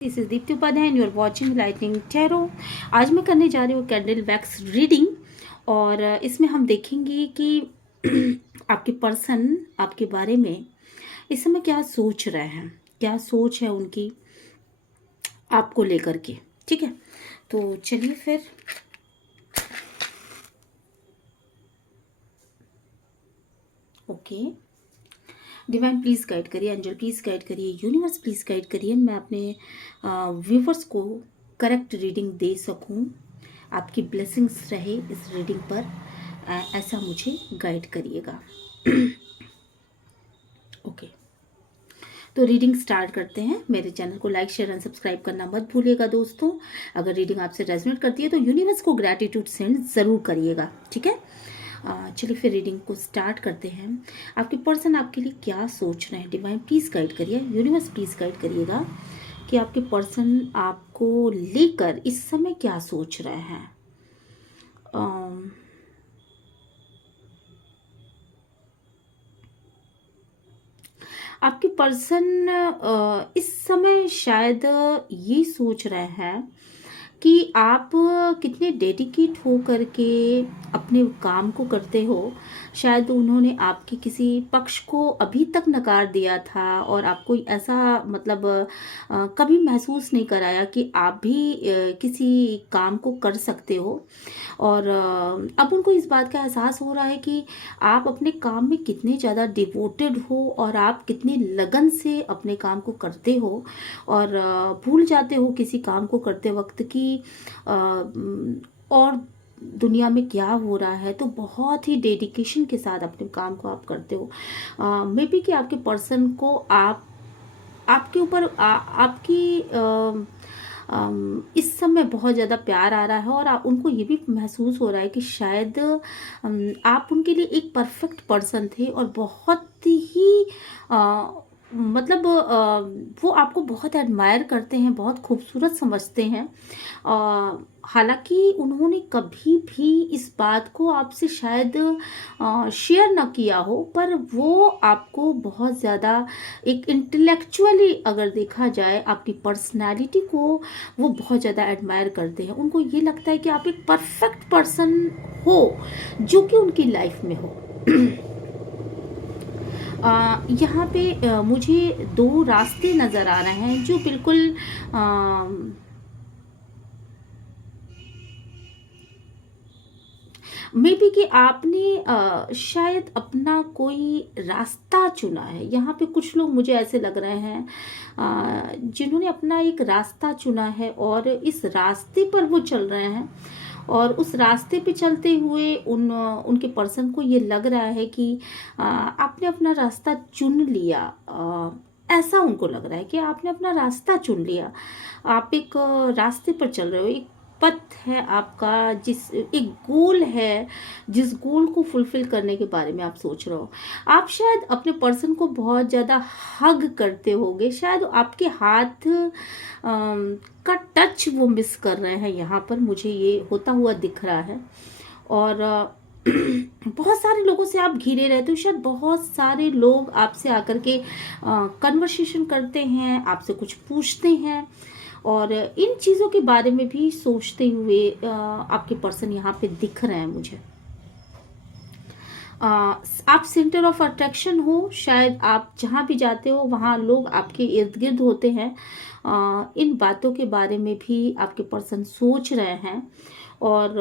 This is Deepti Upadhyay and you are watching Lightning Tarot. आज मैं करने जा रही हूँ कैंडल वैक्स रीडिंग और इसमें हम देखेंगे कि आपके पर्सन आपके बारे में इस समय क्या सोच रहे हैं, क्या सोच है उनकी आपको लेकर के। ठीक है, तो चलिए फिर ओके। डिवाइन प्लीज़ गाइड करिए, एंजल प्लीज़ गाइड करिए, यूनिवर्स प्लीज़ गाइड करिए, मैं अपने व्यूवर्स को करेक्ट रीडिंग दे सकूं। आपकी ब्लेसिंग्स रहे इस रीडिंग पर, ऐसा मुझे गाइड करिएगा। ओके, तो रीडिंग स्टार्ट करते हैं। मेरे चैनल को लाइक शेयर एंड सब्सक्राइब करना मत भूलिएगा दोस्तों। अगर रीडिंग आपसे रेजोनेट करती है तो यूनिवर्स को ग्रैटिट्यूड सेंड ज़रूर करिएगा। ठीक है, चलिए फिर रीडिंग को स्टार्ट करते हैं। आपके पर्सन आपके लिए क्या सोच रहे हैं, डिवाइन प्लीज़ गाइड करिए, यूनिवर्स प्लीज़ गाइड करिएगा कि आपके पर्सन आपको लेकर इस समय क्या सोच रहे हैं। आपके पर्सन इस समय शायद ये सोच रहे हैं कि आप कितने डेडिकेट हो करके अपने काम को करते हो। शायद उन्होंने आपके किसी पक्ष को अभी तक नकार दिया था और आपको ऐसा मतलब कभी महसूस नहीं कराया कि आप भी किसी काम को कर सकते हो। और अब उनको इस बात का एहसास हो रहा है कि आप अपने काम में कितने ज़्यादा डिवोटेड हो और आप कितनी लगन से अपने काम को करते हो और भूल जाते हो किसी काम को करते वक्त कि और दुनिया में क्या हो रहा है। तो बहुत ही डेडिकेशन के साथ अपने काम को आप करते हो। मे बी कि आपके पर्सन को आपके ऊपर आपकी इस समय बहुत ज़्यादा प्यार आ रहा है और उनको ये भी महसूस हो रहा है कि शायद आप उनके लिए एक परफेक्ट पर्सन थे और बहुत ही मतलब वो आपको बहुत एडमायर करते हैं, बहुत खूबसूरत समझते हैं। हालांकि उन्होंने कभी भी इस बात को आपसे शायद शेयर ना किया हो, पर वो आपको बहुत ज़्यादा एक इंटेलेक्चुअली अगर देखा जाए आपकी पर्सनालिटी को वो बहुत ज़्यादा एडमायर करते हैं। उनको ये लगता है कि आप एक परफेक्ट पर्सन हो जो कि उनकी लाइफ में हो। यहाँ पे मुझे दो रास्ते नज़र आ रहे हैं जो बिल्कुल मे बी कि आपने शायद अपना कोई रास्ता चुना है। यहाँ पे कुछ लोग मुझे ऐसे लग रहे हैं जिन्होंने अपना एक रास्ता चुना है और इस रास्ते पर वो चल रहे हैं और उस रास्ते पे चलते हुए उनके पर्सन को ये लग रहा है कि आपने अपना रास्ता चुन लिया। ऐसा उनको लग रहा है कि आपने अपना रास्ता चुन लिया। आप एक रास्ते पर चल रहे हो, एक पथ है आपका, जिस एक गोल है, जिस गोल को फुलफिल करने के बारे में आप सोच रहे हो। आप शायद अपने पर्सन को बहुत ज़्यादा हग करते होगे, शायद आपके हाथ का टच वो मिस कर रहे हैं। यहाँ पर मुझे ये होता हुआ दिख रहा है और बहुत सारे लोगों से आप घिरे रहते हो। शायद बहुत सारे लोग आपसे आकर के कन्वर्सेशन करते हैं, आपसे कुछ पूछते हैं और इन चीज़ों के बारे में भी सोचते हुए आपके पर्सन यहाँ पे दिख रहे हैं मुझे। आप सेंटर ऑफ अट्रैक्शन हो, शायद आप जहाँ भी जाते हो वहाँ लोग आपके इर्द गिर्द होते हैं। इन बातों के बारे में भी आपके पर्सन सोच रहे हैं और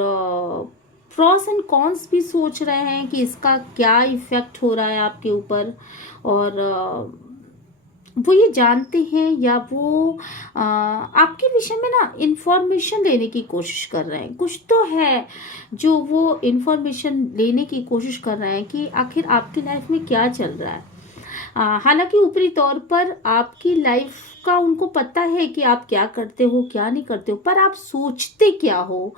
प्रॉस एंड कॉन्स भी सोच रहे हैं कि इसका क्या इफेक्ट हो रहा है आपके ऊपर। और वो ये जानते हैं या वो आपके विषय में ना इंफॉर्मेशन लेने की कोशिश कर रहे हैं। कुछ तो है जो वो इंफॉर्मेशन लेने की कोशिश कर रहे हैं कि आखिर आपकी लाइफ में क्या चल रहा है। हालांकि ऊपरी तौर पर आपकी लाइफ का उनको पता है कि आप क्या करते हो क्या नहीं करते हो, पर आप सोचते क्या हो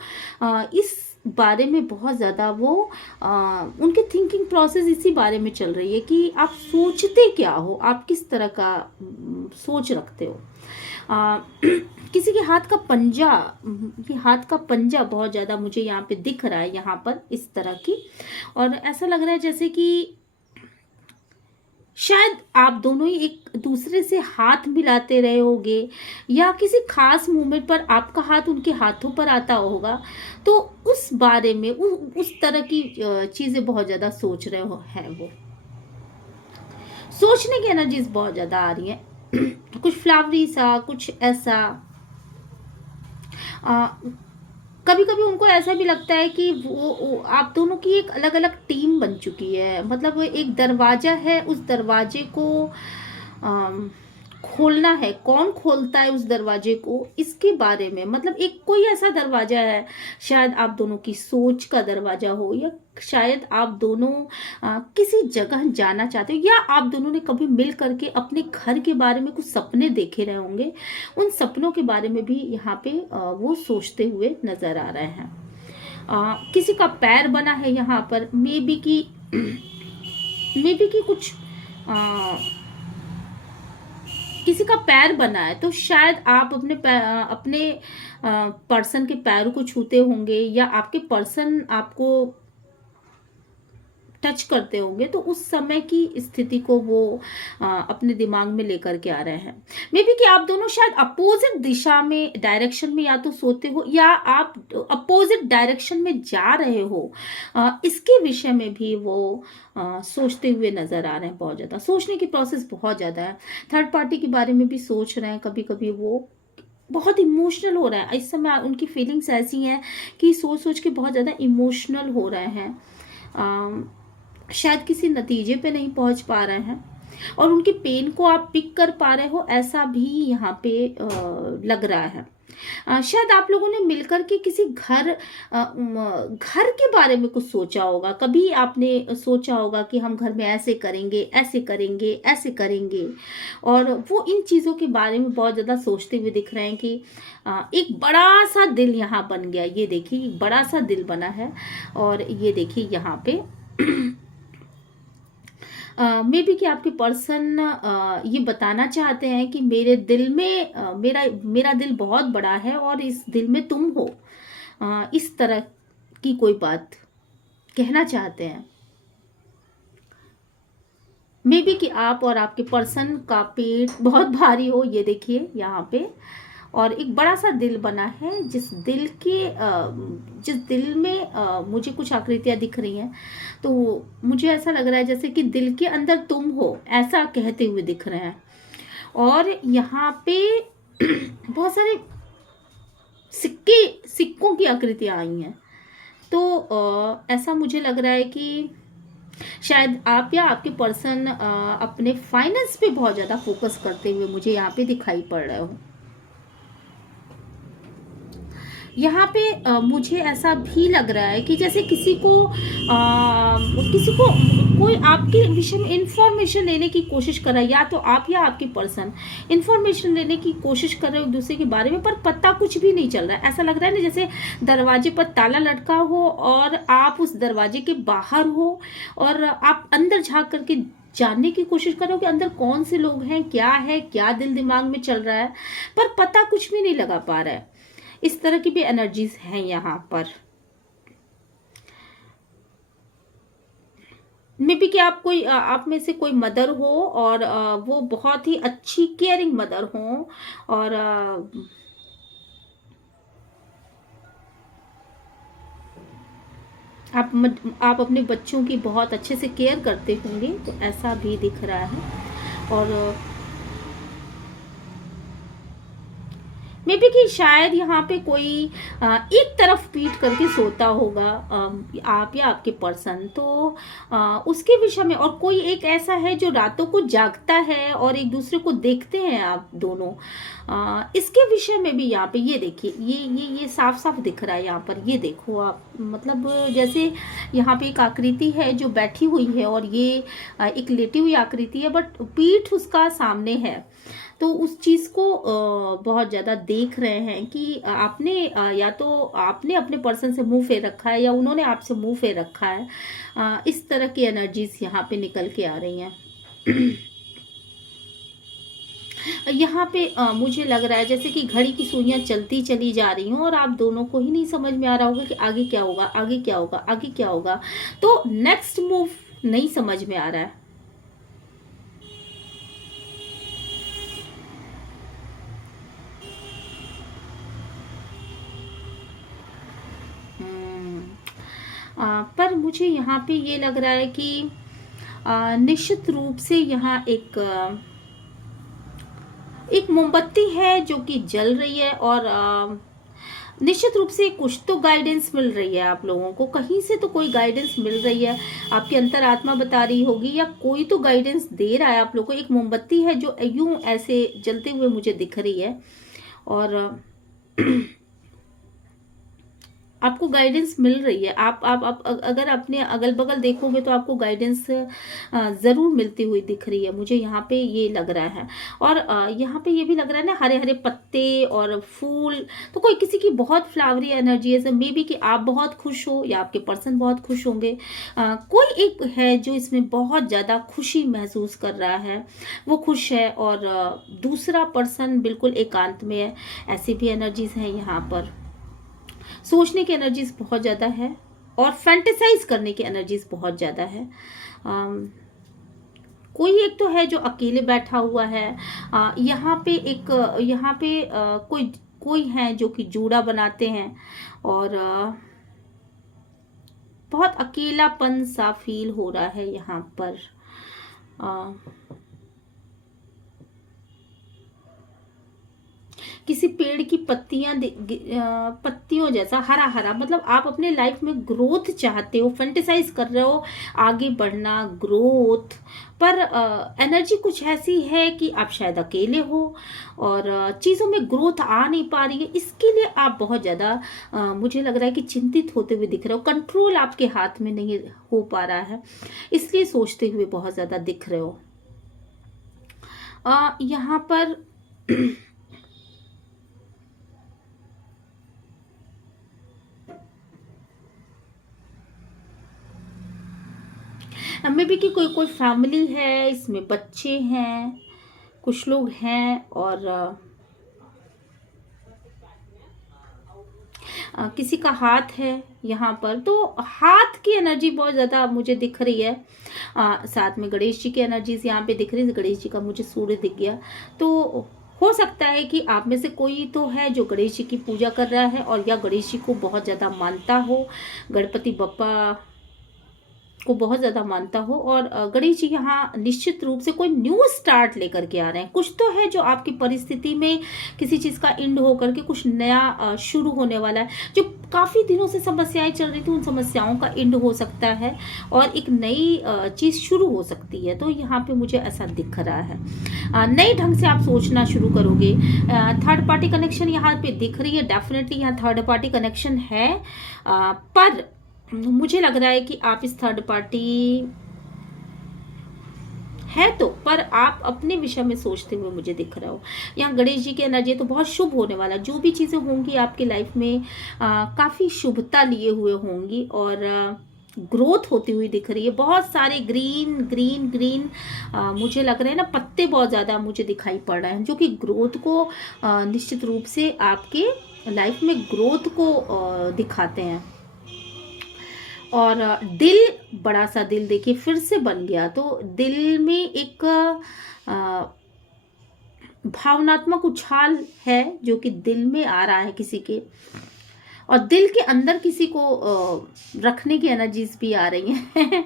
इस बारे में बहुत ज़्यादा वो उनके थिंकिंग प्रोसेस इसी बारे में चल रही है कि आप सोचते क्या हो, आप किस तरह का सोच रखते हो। किसी के हाथ का पंजा, ये हाथ का पंजा बहुत ज़्यादा मुझे यहाँ पे दिख रहा है, यहाँ पर इस तरह की। और ऐसा लग रहा है जैसे कि शायद आप दोनों ही एक दूसरे से हाथ मिलाते रहे होगे, या किसी खास मोमेंट पर आपका हाथ उनके हाथों पर आता होगा। तो उस बारे में उस तरह की चीज़ें बहुत ज़्यादा सोच रहे हो हैं वो। सोचने की एनर्जीज बहुत ज़्यादा आ रही हैं। कुछ फ्लावरी सा, कुछ ऐसा। कभी कभी उनको ऐसा भी लगता है कि आप दोनों की एक अलग अलग टीम बन चुकी है। मतलब एक दरवाजा है, उस दरवाजे को अम, खोलना है। कौन खोलता है उस दरवाजे को, इसके बारे में। मतलब एक कोई ऐसा दरवाजा है, शायद आप दोनों की सोच का दरवाजा हो, या शायद आप दोनों किसी जगह जाना चाहते हो, या आप दोनों ने कभी मिल करके अपने घर के बारे में कुछ सपने देखे रहे होंगे। उन सपनों के बारे में भी यहाँ पे वो सोचते हुए नजर आ रहे हैं। किसी का पैर बना है यहाँ पर, मे बी की कुछ किसी का पैर बना है, तो शायद आप अपने पर्सन के पैरों को छूते होंगे, या आपके पर्सन आपको टच करते होंगे। तो उस समय की स्थिति को वो अपने दिमाग में लेकर के आ रहे हैं। मे बी कि आप दोनों शायद अपोजिट दिशा में, डायरेक्शन में या तो सोते हो, या आप अपोजिट डायरेक्शन में जा रहे हो। इसके विषय में भी वो सोचते हुए नजर आ रहे हैं। बहुत ज्यादा सोचने की प्रोसेस बहुत ज्यादा है। थर्ड पार्टी के बारे में भी सोच रहे हैं। कभी कभी वो बहुत इमोशनल हो रहा है इस समय। उनकी फीलिंग्स ऐसी हैं कि सोच सोच के बहुत ज़्यादा इमोशनल हो रहे हैं। शायद किसी नतीजे पे नहीं पहुंच पा रहे हैं, और उनकी पेन को आप पिक कर पा रहे हो, ऐसा भी यहाँ पे लग रहा है। शायद आप लोगों ने मिलकर के किसी घर के बारे में कुछ सोचा होगा। कभी आपने सोचा होगा कि हम घर में ऐसे करेंगे, ऐसे करेंगे, ऐसे करेंगे। और वो इन चीज़ों के बारे में बहुत ज़्यादा सोचते हुए दिख रहे हैं कि एक बड़ा सा दिल यहाँ बन गया। ये देखिए, एक बड़ा सा दिल बना है। और ये देखिए यहाँ पे मे बी कि आपके पर्सन ये बताना चाहते हैं कि मेरे दिल में मेरा दिल बहुत बड़ा है, और इस दिल में तुम हो। इस तरह की कोई बात कहना चाहते हैं। मे बी कि आप और आपके पर्सन का पेट बहुत भारी हो। ये देखिए यहाँ पे, और एक बड़ा सा दिल बना है, जिस दिल में मुझे कुछ आकृतियां दिख रही हैं। तो मुझे ऐसा लग रहा है जैसे कि दिल के अंदर तुम हो, ऐसा कहते हुए दिख रहे हैं। और यहाँ पे बहुत सारे सिक्कों की आकृतियां आई हैं। तो ऐसा मुझे लग रहा है कि शायद आप या आपके पर्सन अपने फाइनेंस पे बहुत ज़्यादा फोकस करते हुए मुझे यहाँ पे दिखाई पड़ रहे हो। यहाँ पे मुझे ऐसा भी लग रहा है कि जैसे किसी को कोई आपके विषय में इंफॉर्मेशन लेने की कोशिश कर रहा है, या तो आप या आपकी पर्सन इंफॉर्मेशन लेने की कोशिश कर रहे हो एक दूसरे के बारे में, पर पता कुछ भी नहीं चल रहा है। ऐसा लग रहा है ना जैसे दरवाजे पर ताला लटका हो, और आप उस दरवाजे के बाहर हो, और आप अंदर झांक करके जानने की कोशिश करो कि अंदर कौन से लोग हैं, क्या दिल दिमाग में चल रहा है, पर पता कुछ भी नहीं लगा पा रहा है। इस तरह की भी एनर्जीज हैं यहाँ पर। मे बी कि आप में से कोई मदर हो, और वो बहुत ही अच्छी केयरिंग मदर हो, और आप अपने बच्चों की बहुत अच्छे से केयर करते होंगे। तो ऐसा भी दिख रहा है। और मे बी कि शायद यहाँ पे कोई एक तरफ पीट करके सोता होगा, आप या आपके पर्सन। तो उसके विषय में, और कोई एक ऐसा है जो रातों को जागता है और एक दूसरे को देखते हैं आप दोनों। इसके विषय में भी यहाँ पे ये देखिए, ये साफ साफ दिख रहा है यहाँ पर। ये देखो आप, मतलब जैसे यहाँ पे एक आकृति है जो बैठी हुई है, और ये एक लेटी हुई आकृति है, बट पीठ उसका सामने है। तो उस चीज़ को बहुत ज़्यादा देख रहे हैं कि आपने या तो आपने अपने पर्सन से मुंह फेर रखा है, या उन्होंने आपसे मुंह फेर रखा है। इस तरह की एनर्जीज यहाँ पे निकल के आ रही हैं। यहाँ पे मुझे लग रहा है जैसे कि घड़ी की सुइयां चलती चली जा रही हूँ, और आप दोनों को ही नहीं समझ में आ रहा होगा कि आगे क्या होगा, आगे क्या होगा, आगे क्या होगा। तो नेक्स्ट मूव नहीं समझ में आ रहा है। पर मुझे यहाँ पे ये लग रहा है कि निश्चित रूप से यहाँ एक मोमबत्ती है जो कि जल रही है, और निश्चित रूप से कुछ तो गाइडेंस मिल रही है आप लोगों को, कहीं से तो कोई गाइडेंस मिल रही है। आपकी अंतरात्मा बता रही होगी या कोई तो गाइडेंस दे रहा है आप लोगों को। एक मोमबत्ती है जो यूं ऐसे जलते हुए मुझे दिख रही है, और आपको गाइडेंस मिल रही है। आप अगर अपने अगल बगल देखोगे तो आपको गाइडेंस ज़रूर मिलती हुई दिख रही है, मुझे यहाँ पे ये लग रहा है। और यहाँ पे ये भी लग रहा है ना, हरे हरे पत्ते और फूल, तो कोई किसी की बहुत फ्लावरी एनर्जी है। मे बी कि आप बहुत खुश हो या आपके पर्सन बहुत खुश होंगे। कोई एक है जो इसमें बहुत ज़्यादा खुशी महसूस कर रहा है, वो खुश है, और दूसरा पर्सन बिल्कुल एकांत में है। ऐसी भी एनर्जीज हैं यहाँ पर। सोचने की एनर्जीज बहुत ज़्यादा है, और फैंटेसाइज करने की एनर्जीज बहुत ज़्यादा है। कोई एक तो है जो अकेले बैठा हुआ है। यहाँ पे कोई कोई है जो कि जूड़ा बनाते हैं, और बहुत अकेलापन सा फील हो रहा है यहाँ पर। किसी पेड़ की पत्तियों जैसा हरा हरा, मतलब आप अपने लाइफ में ग्रोथ चाहते हो, फैंटेसाइज कर रहे हो, आगे बढ़ना, ग्रोथ। पर एनर्जी कुछ ऐसी है कि आप शायद अकेले हो, और चीज़ों में ग्रोथ आ नहीं पा रही है। इसके लिए आप बहुत ज़्यादा मुझे लग रहा है कि चिंतित होते हुए दिख रहे हो। कंट्रोल आपके हाथ में नहीं हो पा रहा है, इसलिए सोचते हुए बहुत ज़्यादा दिख रहे हो। यहाँ पर मे बी कि कोई कोई फैमिली है, इसमें बच्चे हैं, कुछ लोग हैं, और किसी का हाथ है यहाँ पर। तो हाथ की एनर्जी बहुत ज़्यादा मुझे दिख रही है। साथ में गणेश जी की एनर्जीज यहाँ पे दिख रही है। गणेश जी का मुझे सूर्य दिख गया, तो हो सकता है कि आप में से कोई तो है जो गणेश जी की पूजा कर रहा है, और या गणेश जी को बहुत ज़्यादा मानता हो, गणपति बप्पा को बहुत ज़्यादा मानता हो। और गणेश जी यहाँ निश्चित रूप से कोई न्यू स्टार्ट लेकर के आ रहे हैं। कुछ तो है जो आपकी परिस्थिति में किसी चीज़ का एंड होकर के कुछ नया शुरू होने वाला है। जो काफ़ी दिनों से समस्याएं चल रही थी, उन समस्याओं का एंड हो सकता है, और एक नई चीज़ शुरू हो सकती है। तो यहाँ पे मुझे ऐसा दिख रहा है, नए ढंग से आप सोचना शुरू करोगे। थर्ड पार्टी कनेक्शन यहाँ पे दिख रही है। डेफिनेटली यहाँ थर्ड पार्टी कनेक्शन है, पर मुझे लग रहा है कि आप इस थर्ड पार्टी है तो, पर आप अपने विषय में सोचते हुए मुझे दिख रहा हो। यहाँ गणेश जी की एनर्जी तो बहुत शुभ होने वाला। जो भी चीज़ें होंगी आपकी लाइफ में काफ़ी शुभता लिए हुए होंगी, और ग्रोथ होती हुई दिख रही है। बहुत सारे ग्रीन ग्रीन ग्रीन मुझे लग रहे हैं ना, पत्ते बहुत ज़्यादा मुझे दिखाई पड़ रहे हैं, जो कि ग्रोथ को निश्चित रूप से आपके लाइफ में ग्रोथ को दिखाते हैं। और दिल, बड़ा सा दिल देखिए फिर से बन गया। तो दिल में एक भावनात्मक उछाल है जो कि दिल में आ रहा है किसी के, और दिल के अंदर किसी को रखने की एनर्जीज भी आ रही हैं।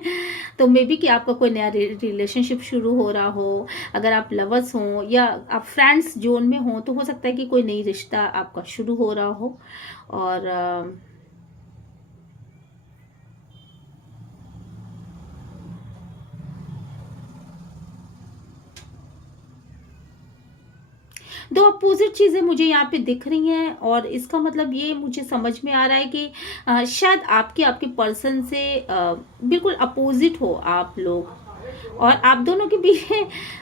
तो मे बी कि आपका कोई नया रिलेशनशिप शुरू हो रहा हो। अगर आप लवर्स हो या आप फ्रेंड्स जोन में हो, तो हो सकता है कि कोई नई रिश्ता आपका शुरू हो रहा हो। और दो अपोजिट चीज़ें मुझे यहाँ पे दिख रही हैं, और इसका मतलब ये मुझे समझ में आ रहा है कि शायद आपके पर्सन से बिल्कुल अपोजिट हो आप लोग, और आप दोनों के बीच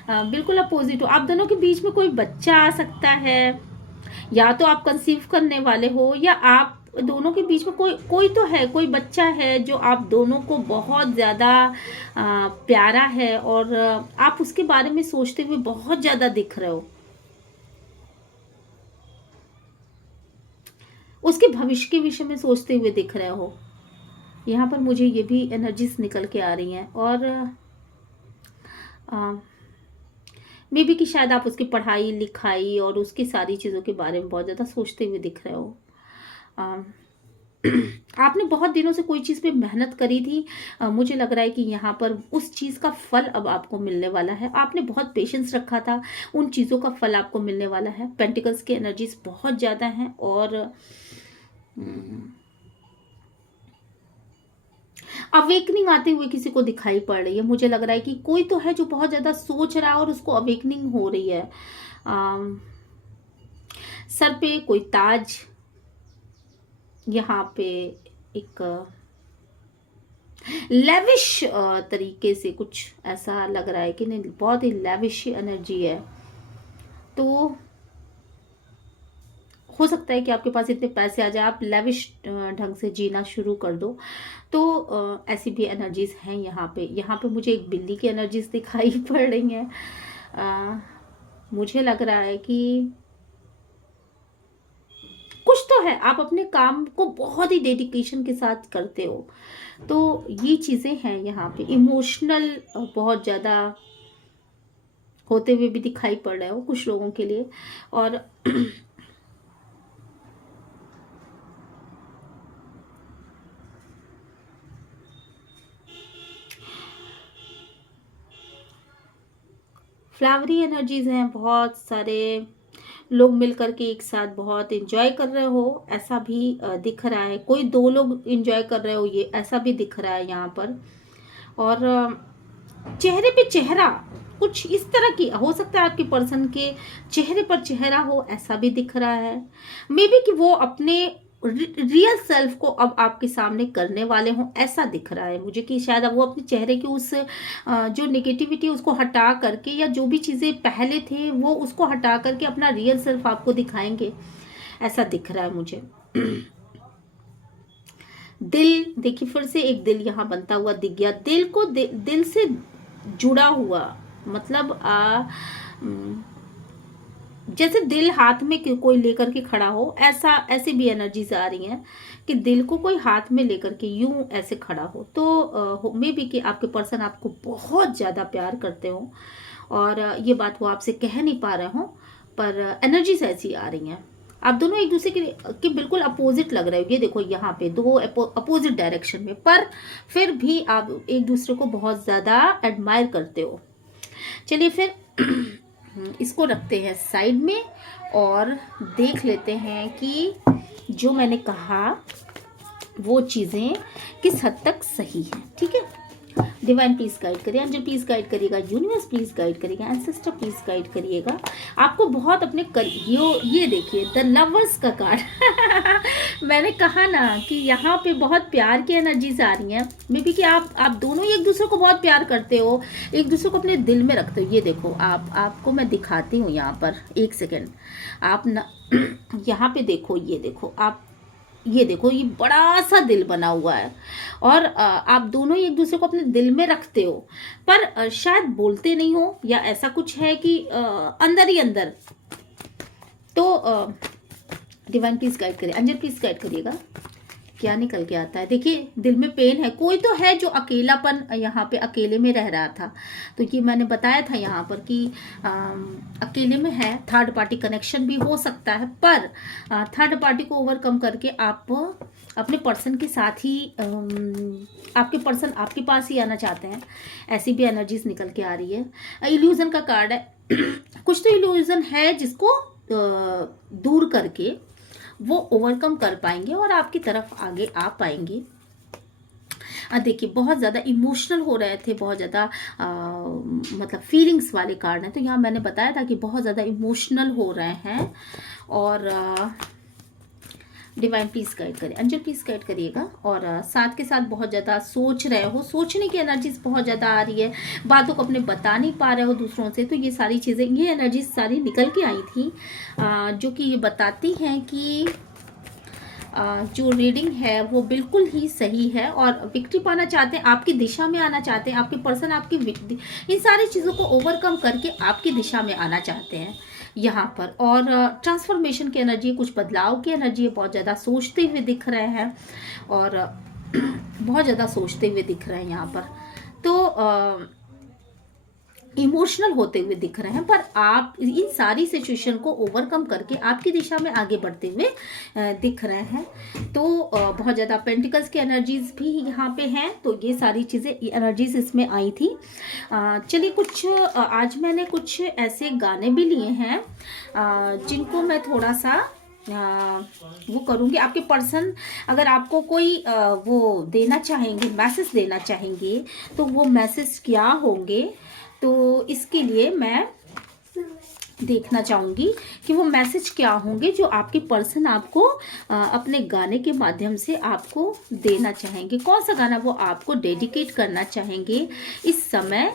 बिल्कुल अपोजिट हो। आप दोनों के बीच में कोई बच्चा आ सकता है, या तो आप कंसीव करने वाले हो, या आप दोनों के बीच में कोई तो है, कोई बच्चा है जो आप दोनों को बहुत ज़्यादा प्यारा है, और आप उसके बारे में सोचते हुए बहुत ज़्यादा दिख रहे हो। उसके भविष्य के विषय में सोचते हुए दिख रहे हो। यहाँ पर मुझे ये भी एनर्जीज निकल के आ रही हैं। और मे बी कि शायद आप उसकी पढ़ाई लिखाई और उसकी सारी चीज़ों के बारे में बहुत ज़्यादा सोचते हुए दिख रहे हो। आपने बहुत दिनों से कोई चीज़ पे मेहनत करी थी। मुझे लग रहा है कि यहाँ पर उस चीज़ का फल अब आपको मिलने वाला है। आपने बहुत पेशेंस रखा था, उन चीज़ों का फल आपको मिलने वाला है। पेंटिकल्स की एनर्जीज बहुत ज़्यादा हैं और अवेकनिंग आते हुए किसी को दिखाई पड़ रही है। मुझे लग रहा है कि कोई तो है जो बहुत ज़्यादा सोच रहा है और उसको अवेकनिंग हो रही है। अम, सर पे कोई ताज, यहाँ पे एक लेविश तरीके से कुछ ऐसा लग रहा है कि नहीं, बहुत ही लेविश एनर्जी है। तो हो सकता है कि आपके पास इतने पैसे आ जाए, आप लेविश ढंग से जीना शुरू कर दो। तो ऐसी भी एनर्जीज हैं यहाँ पे। यहाँ पे मुझे एक बिल्ली की एनर्जीज दिखाई पड़ रही हैं। मुझे लग रहा है कि कुछ तो है, आप अपने काम को बहुत ही डेडिकेशन के साथ करते हो। तो ये चीज़ें हैं यहाँ पे। इमोशनल बहुत ज़्यादा होते हुए भी दिखाई पड़ रहे हो कुछ लोगों के लिए। और फ्लावरी एनर्जीज हैं, बहुत सारे लोग मिलकर के एक साथ बहुत एंजॉय कर रहे हो, ऐसा भी दिख रहा है। कोई दो लोग एंजॉय कर रहे हो, ये ऐसा भी दिख रहा है यहाँ पर। और चेहरे पे चेहरा कुछ इस तरह की हो सकता है, आपके पर्सन के चेहरे पर चेहरा हो, ऐसा भी दिख रहा है। मे बी कि वो अपने रियल सेल्फ को अब आपके सामने करने वाले हों, ऐसा दिख रहा है मुझे कि शायद अब वो अपने चेहरे की उस जो नेगेटिविटी उसको हटा करके, या जो भी चीज़ें पहले थे वो उसको हटा करके अपना रियल सेल्फ आपको दिखाएंगे, ऐसा दिख रहा है मुझे। दिल देखिए, फिर से एक दिल यहाँ बनता हुआ दिख गया। दिल को दिल से जुड़ा हुआ, मतलब जैसे दिल हाथ में कोई लेकर के खड़ा हो, ऐसा ऐसी भी एनर्जीज आ रही हैं कि दिल को कोई हाथ में लेकर के यूं ऐसे खड़ा हो। तो मे बी कि आपके पर्सन आपको बहुत ज़्यादा प्यार करते हो और ये बात वो आपसे कह नहीं पा रहे हो, पर एनर्जीज ऐसी आ रही हैं। आप दोनों एक दूसरे के बिल्कुल अपोजिट लग रहे हो। ये देखो यहाँ पे दो अपोजिट डायरेक्शन में, पर फिर भी आप एक दूसरे को बहुत ज़्यादा एडमायर करते हो। चलिए फिर इसको रखते हैं साइड में और देख लेते हैं कि जो मैंने कहा वो चीज़ें किस हद तक सही हैं। ठीक है, डिवाइन प्लीज गाइड करिए, एंजल प्लीज गाइड करिएगा, यूनिवर्स प्लीज गाइड करिएगा, एंसेस्टर प्लीज गाइड करिएगा। आपको बहुत अपने ये देखिए द लवर्स का कार्ड मैंने कहा ना कि यहाँ पे बहुत प्यार की एनर्जीज आ रही हैं। मे बी कि आप दोनों एक दूसरे को बहुत प्यार करते हो, एक दूसरे को अपने दिल में रखते हो। ये देखो, आपको मैं दिखाती हूँ यहाँ पर, एक सेकेंड आप ना यहाँ पे देखो, ये देखो आप, ये देखो ये बड़ा सा दिल बना हुआ है और आप दोनों ही एक दूसरे को अपने दिल में रखते हो, पर शायद बोलते नहीं हो, या ऐसा कुछ है कि अंदर ही अंदर। तो डिवाइन प्लीज गाइड करिए, एंजल प्लीज गाइड करिएगा, क्या निकल के आता है। देखिए दिल में पेन है, कोई तो है जो अकेलापन, यहाँ पे अकेले में रह रहा था। तो ये मैंने बताया था यहाँ पर कि अकेले में है, थर्ड पार्टी कनेक्शन भी हो सकता है, पर थर्ड पार्टी को ओवरकम करके आप अपने पर्सन के साथ ही आपके पर्सन आपके पास ही आना चाहते हैं, ऐसी भी एनर्जीज निकल के आ रही है। इल्यूजन का कार्ड है कुछ तो इल्यूजन है जिसको दूर करके वो ओवरकम कर पाएंगे और आपकी तरफ आगे आ पाएंगे। देखिए बहुत ज़्यादा इमोशनल हो रहे थे, बहुत ज़्यादा मतलब फीलिंग्स वाले कार्ड हैं। तो यहाँ मैंने बताया था कि बहुत ज़्यादा इमोशनल हो रहे हैं। और डिवाइन प्लीज गाइड करिए, एंजल प्लीज गाइड करिएगा। और साथ के साथ बहुत ज़्यादा सोच रहे हो, सोचने की एनर्जीज बहुत ज़्यादा आ रही है, बातों को अपने बता नहीं पा रहे हो दूसरों से। तो ये सारी चीज़ें, ये एनर्जीज सारी निकल के आई थी, जो कि ये बताती हैं कि जो रीडिंग है वो बिल्कुल ही सही है और विक्ट्री पाना चाहते हैं, आपकी दिशा में आना चाहते हैं। आपके पर्सन आपकी इन सारी चीज़ों को ओवरकम करके आपकी दिशा में आना चाहते हैं यहाँ पर। और ट्रांसफॉर्मेशन की एनर्जी, कुछ बदलाव की एनर्जी, बहुत ज़्यादा सोचते हुए दिख रहे हैं और बहुत ज़्यादा सोचते हुए दिख रहे हैं यहाँ पर। तो इमोशनल होते हुए दिख रहे हैं, पर आप इन सारी सिचुएशन को ओवरकम करके आपकी दिशा में आगे बढ़ते हुए दिख रहे हैं। तो बहुत ज़्यादा पेंटिकल्स की एनर्जीज भी यहाँ पे हैं, तो ये सारी चीज़ें एनर्जीज इसमें आई थी। चलिए कुछ आज मैंने कुछ ऐसे गाने भी लिए हैं जिनको मैं थोड़ा सा वो करूँगी। आपके पर्सन अगर आपको कोई वो देना चाहेंगे, मैसेज देना चाहेंगे, तो वो मैसेज क्या होंगे, तो इसके लिए मैं देखना चाहूँगी कि वो मैसेज क्या होंगे जो आपके पर्सन आपको अपने गाने के माध्यम से आपको देना चाहेंगे। कौन सा गाना वो आपको डेडिकेट करना चाहेंगे इस समय।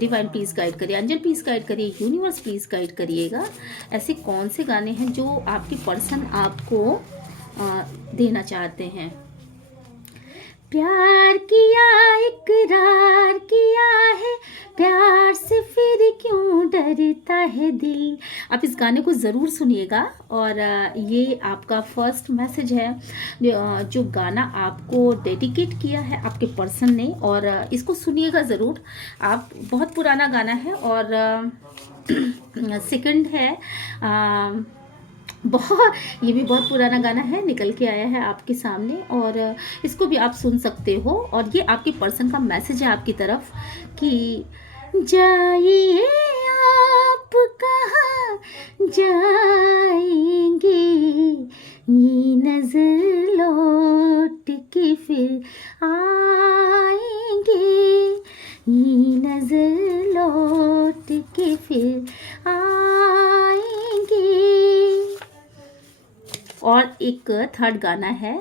डिवाइन प्लीज़ गाइड करिए, एंजल प्लीज़ गाइड करिए, यूनिवर्स प्लीज़ गाइड करिएगा। ऐसे कौन से गाने हैं जो आपके पर्सन आपको देना चाहते हैं। प्यार किया इकरार किया है, प्यार से फिर क्यों डरता है दिल। आप इस गाने को ज़रूर सुनिएगा और ये आपका फर्स्ट मैसेज है जो गाना आपको डेडिकेट किया है आपके पर्सन ने, और इसको सुनिएगा ज़रूर। आप बहुत पुराना गाना है और सेकंड है ये भी बहुत पुराना गाना है, निकल के आया है आपके सामने, और इसको भी आप सुन सकते हो। और ये आपके पर्सन का मैसेज है आपकी तरफ कि जाइए आप कहाँ जाएंगे, ये नजर लौट के फिर आएंगे, ये नजर लौट के फिर आएंगे। और एक थर्ड गाना है,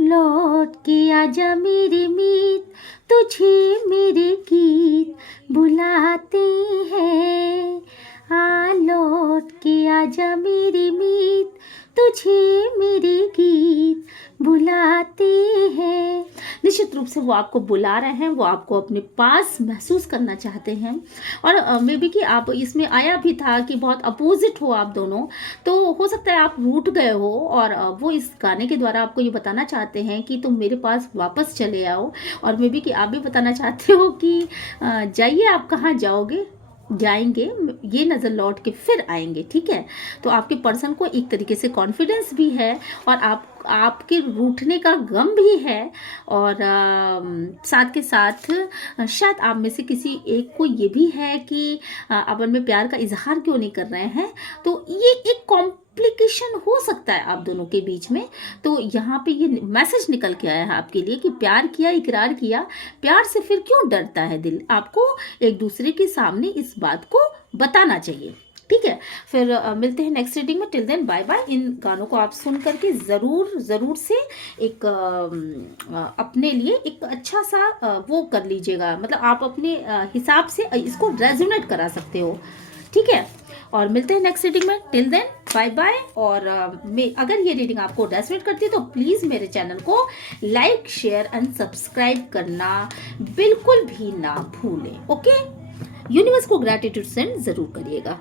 लौट के आजा मेरी मीत, तुझे मेरे गीत बुलाते हैं। लौट के आजा मेरी मीत, तुझे मेरे गीत बुलाते हैं। निश्चित रूप से वो आपको बुला रहे हैं, वो आपको अपने पास महसूस करना चाहते हैं। और मे बी कि आप इसमें आया भी था कि बहुत अपोजिट हो आप दोनों, तो हो सकता है आप रूठ गए हो, और वो इस गाने के द्वारा आपको ये बताना चाहते हैं कि तुम मेरे पास वापस चले आओ। और मे बी कि आप भी बताना चाहते हो कि जाइए आप कहाँ जाओगे, जाएंगे, ये नज़र लौट के फिर आएंगे। ठीक है, तो आपके पर्सन को एक तरीके से कॉन्फिडेंस भी है और आपके रूठने का गम भी है, और साथ के साथ शायद आप में से किसी एक को ये भी है कि आप में प्यार का इजहार क्यों नहीं कर रहे हैं। तो ये एक कॉम्प्लिकेशन हो सकता है आप दोनों के बीच में। तो यहाँ पे ये मैसेज निकल के आया है आपके लिए कि प्यार किया, इकरार किया, प्यार से फिर क्यों डरता है दिल। आपको एक दूसरे के सामने इस बात को बताना चाहिए। ठीक है, फिर मिलते हैं नेक्स्ट रीडिंग में। Till then bye bye. इन गानों को आप सुन करके ज़रूर से एक अपने लिए एक अच्छा सा वो कर लीजिएगा, मतलब आप अपने हिसाब से इसको रेजोनेट करा सकते हो। ठीक है, और मिलते हैं नेक्स्ट रीडिंग में। Till then bye bye. और अगर ये रीडिंग आपको रेजोनेट करती है तो प्लीज़ मेरे चैनल को लाइक, शेयर एंड सब्सक्राइब करना बिल्कुल भी ना भूलें। ओके, यूनिवर्स को ग्रैटिट्यूड सेंड ज़रूर करिएगा।